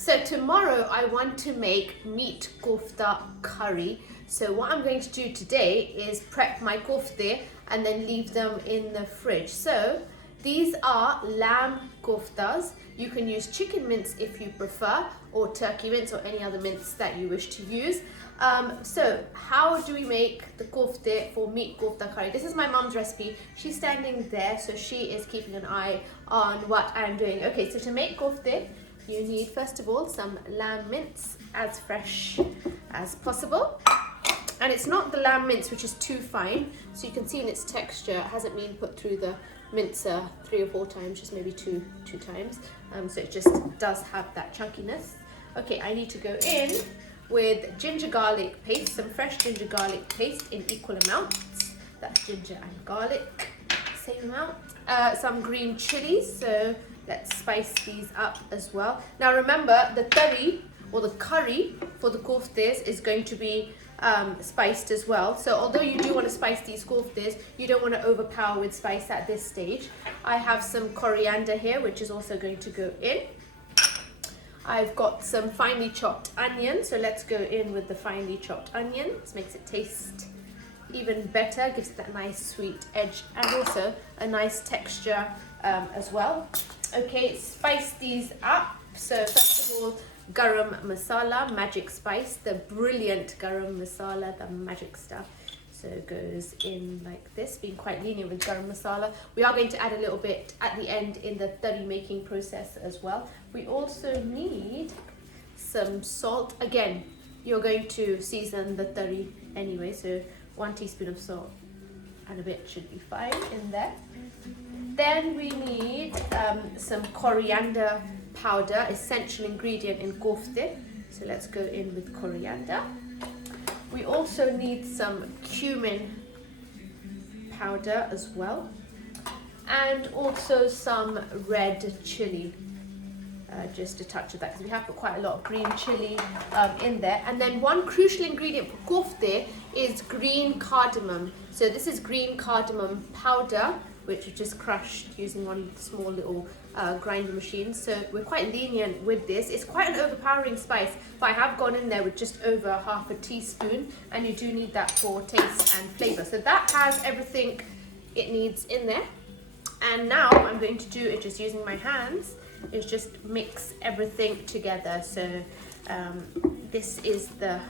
So tomorrow I want to make meat kofta curry. So what I'm going to do today is prep my kofte and then leave them in the fridge. So these are lamb koftas. You can use chicken mince if you prefer, or turkey mince, or any other mince that you wish to use. So how do we make the kofte for meat kofta curry? This is my mum's recipe. She's standing there, so she is keeping an eye on what I'm doing. Okay, so to make kofte, you need first of all some lamb mince, as fresh as possible. And it's not the lamb mince which is too fine, so you can see in its texture it hasn't been put through the mincer 3 or 4 times, just maybe two times. So it just does have that chunkiness. Okay, I need to go in with ginger garlic paste, some fresh ginger garlic paste in equal amounts. That's ginger and garlic, same amount. Some green chilies, so let's spice these up as well. Now remember, the thari or the curry for the koftes is going to be spiced as well. So although you do want to spice these koftes, you don't want to overpower with spice at this stage. I have some coriander here, which is also going to go in. I've got some finely chopped onion, so let's go in with the finely chopped onion. This makes it taste even better, gives it that nice sweet edge and also a nice texture as well. Okay, spice these up. So first of all, garam masala, magic spice, the brilliant garam masala, the magic stuff. So it goes in like this, being quite lenient with garam masala. We are going to add a little bit at the end in the thari making process as well. We also need some salt. Again, you're going to season the thari anyway, so 1 teaspoon of salt and a bit should be fine in there. Then we need some coriander powder, essential ingredient in kofte. So let's go in with coriander. We also need some cumin powder as well, and also some red chilli, just a touch of that, because we have put quite a lot of green chilli in there. And then one crucial ingredient for kofte is green cardamom. So this is green cardamom powder, which is just crushed using one small little grinder machine. So we're quite lenient with this. It's quite an overpowering spice, but I have gone in there with just over half a teaspoon, and you do need that for taste and flavour. So that has everything it needs in there. And now what I'm going to do is, just using my hands, is just mix everything together. So this is the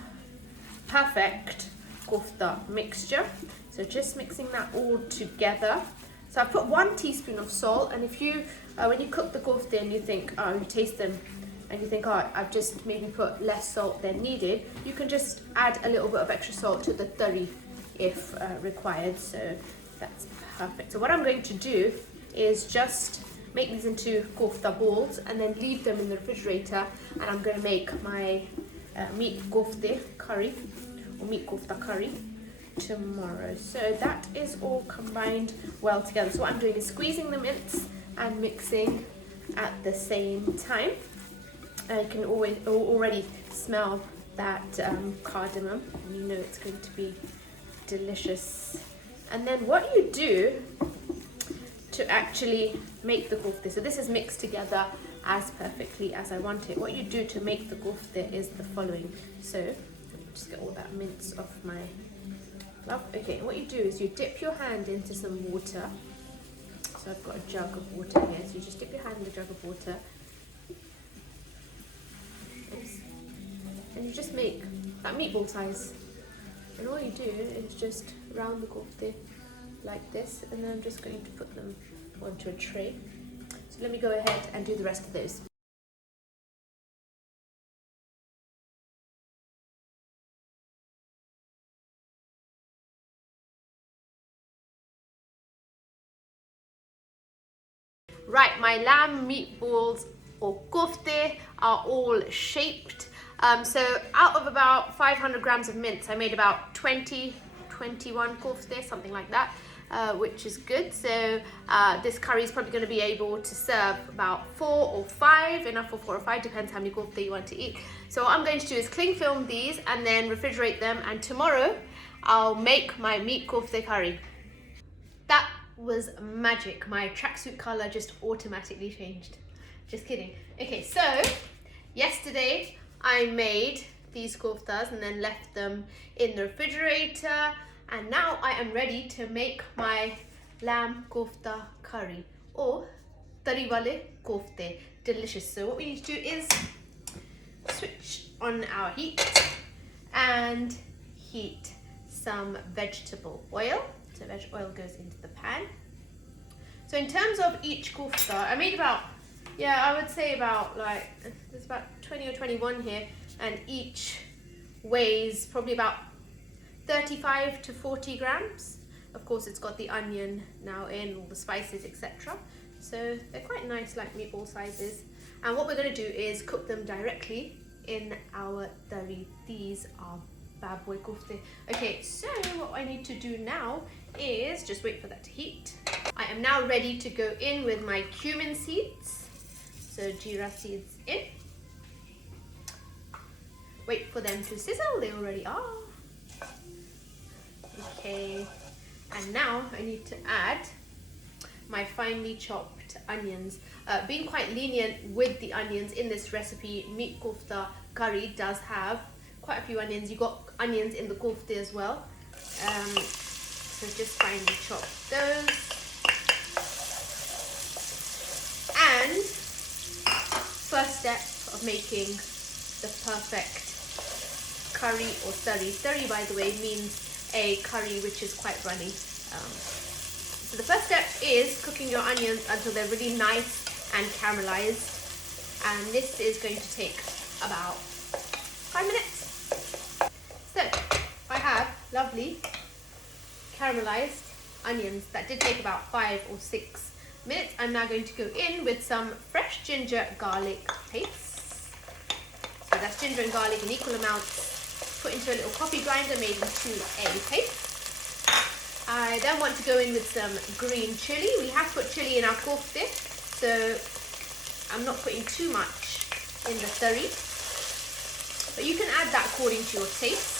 perfect kofta mixture. So just mixing that all together. So I put 1 teaspoon of salt, and if you, when you cook the kofte and you think, oh, you taste them and you think, oh, I've just maybe put less salt than needed, you can just add a little bit of extra salt to the thari if required. So that's perfect. So what I'm going to do is just make these into kofta balls and then leave them in the refrigerator, and I'm going to make my meat kofte curry, or meat kofta curry, tomorrow. So that is all combined well together. So what I'm doing is squeezing the mince and mixing at the same time. I can already smell that cardamom, and you know it's going to be delicious. And then what you do to actually make the kofte, so this is mixed together as perfectly as I want it. What you do to make the kofte is the following. So just get all that mince off my glove. Okay, what you do is you dip your hand into some water. So I've got a jug of water here. So you just dip your hand in the jug of water. And you just make that meatball size. And all you do is just round the kofte like this, and then I'm just going to put them onto a tray. So let me go ahead and do the rest of those. Right, my lamb meatballs or kofte are all shaped. So out of about 500 grams of mince, I made about 21 kofte, something like that, which is good. So this curry is probably going to be able to serve about 4 or 5, enough for 4 or 5, depends how many kofte you want to eat. So what I'm going to do is cling film these and then refrigerate them, and tomorrow I'll make my meat kofte curry. That was magic. My tracksuit color just automatically changed. Just kidding. Okay, so Yesterday I made these koftas and then left them in the refrigerator, and now I am ready to make my lamb kofta curry or thari wale kofte. Delicious. So what we need to do is switch on our heat and heat some vegetable oil. So veg oil goes into the pan. So in terms of each kofta, I made about, I would say about like, there's about 20 or 21 here, and each weighs probably about 35 to 40 grams. Of course, it's got the onion now in, all the spices, etc. So they're quite nice, like meatball sizes. And what we're going to do is cook them directly in our thari. These are bad boy kofte. Okay, so what I need to do now is just wait for that to heat. I am now ready to go in with my cumin seeds. So jeera seeds in. Wait for them to sizzle, they already are. Okay, and now I need to add my finely chopped onions. Being quite lenient with the onions in this recipe, meat kofta curry does have quite a few onions. You got onions in the kofte as well. So just finely chop those. And first step of making the perfect curry or thari. Thari, by the way, means a curry which is quite runny. So the first step is cooking your onions until they're really nice and caramelized. And this is going to take about 5 minutes. So I have lovely caramelized onions that did take about 5 or 6 minutes. I'm now going to go in with some fresh ginger garlic paste. So that's ginger and garlic in equal amounts, put into a little coffee grinder, made into a paste. I then want to go in with some green chilli. We have put chilli in our kofte, so I'm not putting too much in the thari, but you can add that according to your taste.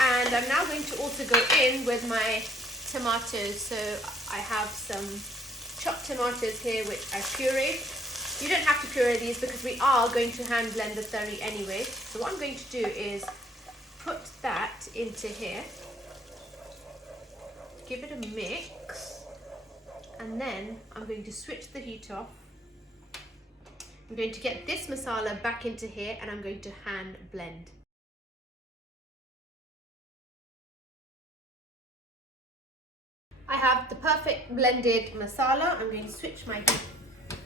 And I'm now going to also go in with my tomatoes. So I have some chopped tomatoes here which I pureed. You don't have to puree these because we are going to hand blend the thari anyway. So what I'm going to do is put that into here, give it a mix, and then I'm going to switch the heat off. I'm going to get this masala back into here and I'm going to hand blend. I have the perfect blended masala. I'm going to switch my heat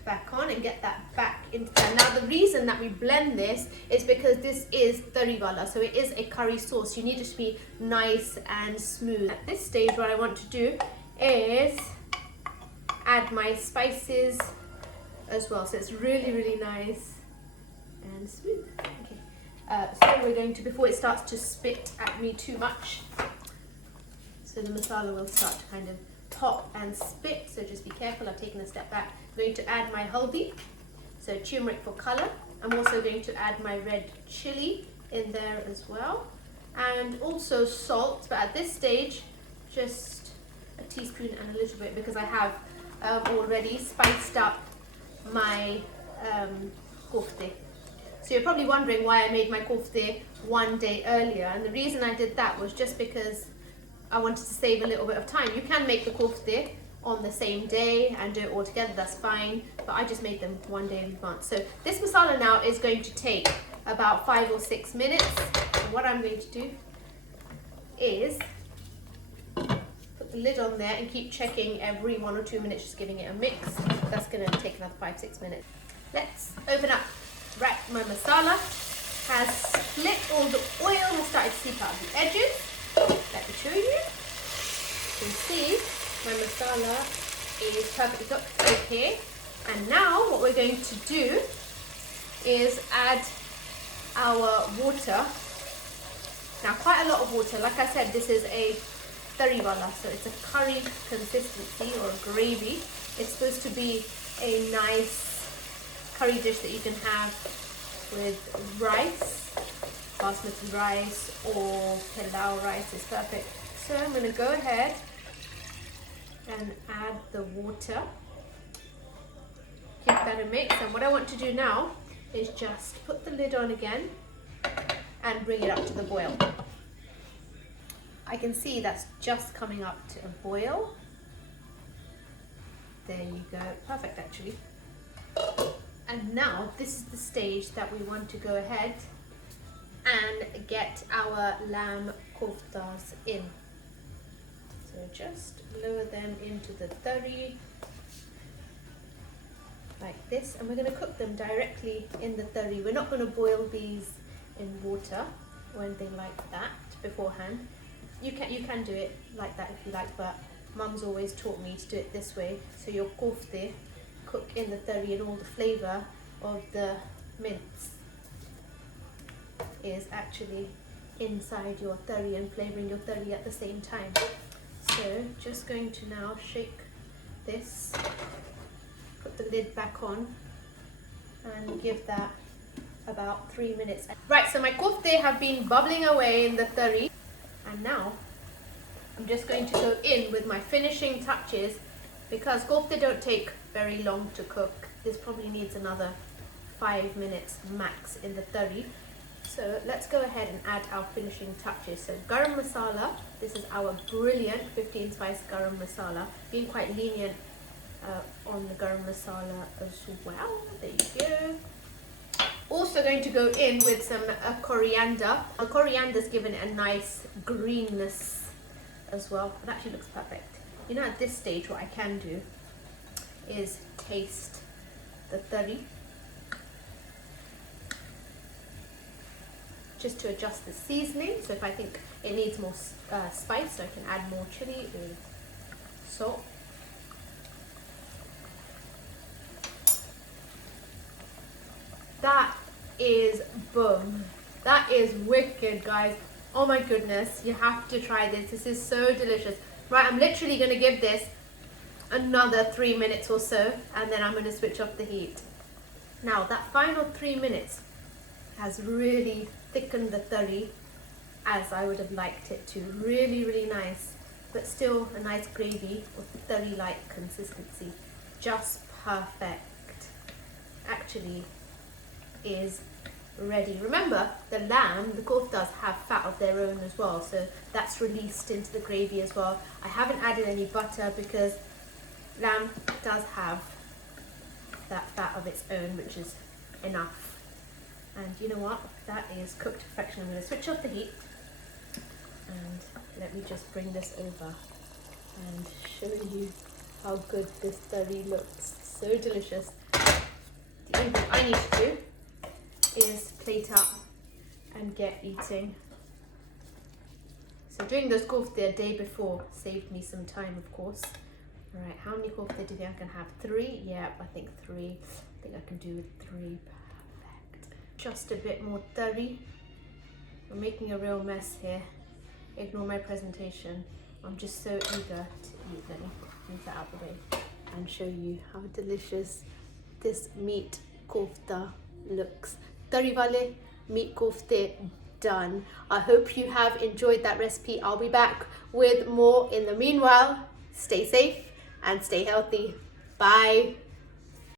back on and get that back into there. Now the reason that we blend this is because this is thari wala, so it is a curry sauce. You need it to be nice and smooth. At this stage, what I want to do is add my spices as well, so it's really nice and smooth. Okay, so we're going to, before it starts to spit at me too much, so the masala will start to kind of pop and spit, so just be careful. I've taken a step back. I'm going to add my haldi, so turmeric for color. I'm also going to add my red chili in there as well, and also salt, but at this stage just a teaspoon and a little bit, because I have already spiced up my kofte. So you're probably wondering why I made my kofte one day earlier, and the reason I did that was just because I wanted to save a little bit of time. You can make the kofte on the same day and do it all together, that's fine, but I just made them one day in advance. So this masala now is going to take about 5 or 6 minutes. And what I'm going to do is put the lid on there and keep checking every 1 or 2 minutes, just giving it a mix. That's going to take another 5-6 minutes. Let's open up. Right, my masala has split all the oil, has started to seep out the edges. Let me show you. You can see my masala is perfectly cooked. Okay, and now what we're going to do is add our water. Now quite a lot of water. Like I said, this is a thari wala, so it's a curry consistency or a gravy. It's supposed to be a nice curry dish that you can have with rice. Basmati rice or pilau rice is perfect. So I'm going to go ahead and add the water. Keep better mix. And what I want to do now is just put the lid on again and bring it up to the boil. I can see that's just coming up to a boil. There you go, perfect actually. And now this is the stage that we want to go ahead and get our lamb koftas in. So just lower them into the thari like this, and we're going to cook them directly in the thari. We're not going to boil these in water or anything like that beforehand. You can do it like that if you like, but Mum's always taught me to do it this way. So your kofte cook in the thari, and all the flavour of the mince is actually inside your thari and flavouring your thari at the same time. So just going to now shake this, put the lid back on and give that about 3 minutes. Right, so my kofte have been bubbling away in the thari, and now I'm just going to go in with my finishing touches, because kofte don't take very long to cook. This probably needs another 5 minutes max in the thari. So let's go ahead and add our finishing touches. So garam masala, this is our brilliant 15 spice garam masala, being quite lenient on the garam masala as well. There you go. Also going to go in with some coriander. The coriander's given it a nice greenness as well. It actually looks perfect. You know, at this stage what I can do is taste the thari, just to adjust the seasoning. So if I think it needs more spice, so I can add more chilli or salt. That is boom. That is wicked, guys. Oh my goodness, you have to try this. This is so delicious. Right, I'm literally going to give this another 3 minutes or so, and then I'm going to switch off the heat. Now, that final 3 minutes has really thickened the thari as I would have liked it to. Really, really nice, but still a nice gravy of thari-like consistency. Just perfect. Actually is ready. Remember, the lamb, the koftas have fat of their own as well, so that's released into the gravy as well. I haven't added any butter because lamb does have that fat of its own, which is enough. And you know what? That is cooked to perfection. I'm going to switch off the heat and let me just bring this over and show you how good this thari looks. So delicious. The only thing I need to do is plate up and get eating. So doing those kofte a day before saved me some time, of course. Alright, how many kofte do you think I can have? 3? Yeah, I think 3. I think I can do with 3. Perfect. Just a bit more thari. I'm making a real mess here. Ignore my presentation. I'm just so eager to eat. Let me move that out of the way and show you how delicious this meat kofta looks. Thari wale meat kofte done. I hope you have enjoyed that recipe. I'll be back with more. In the meanwhile, stay safe and stay healthy. Bye.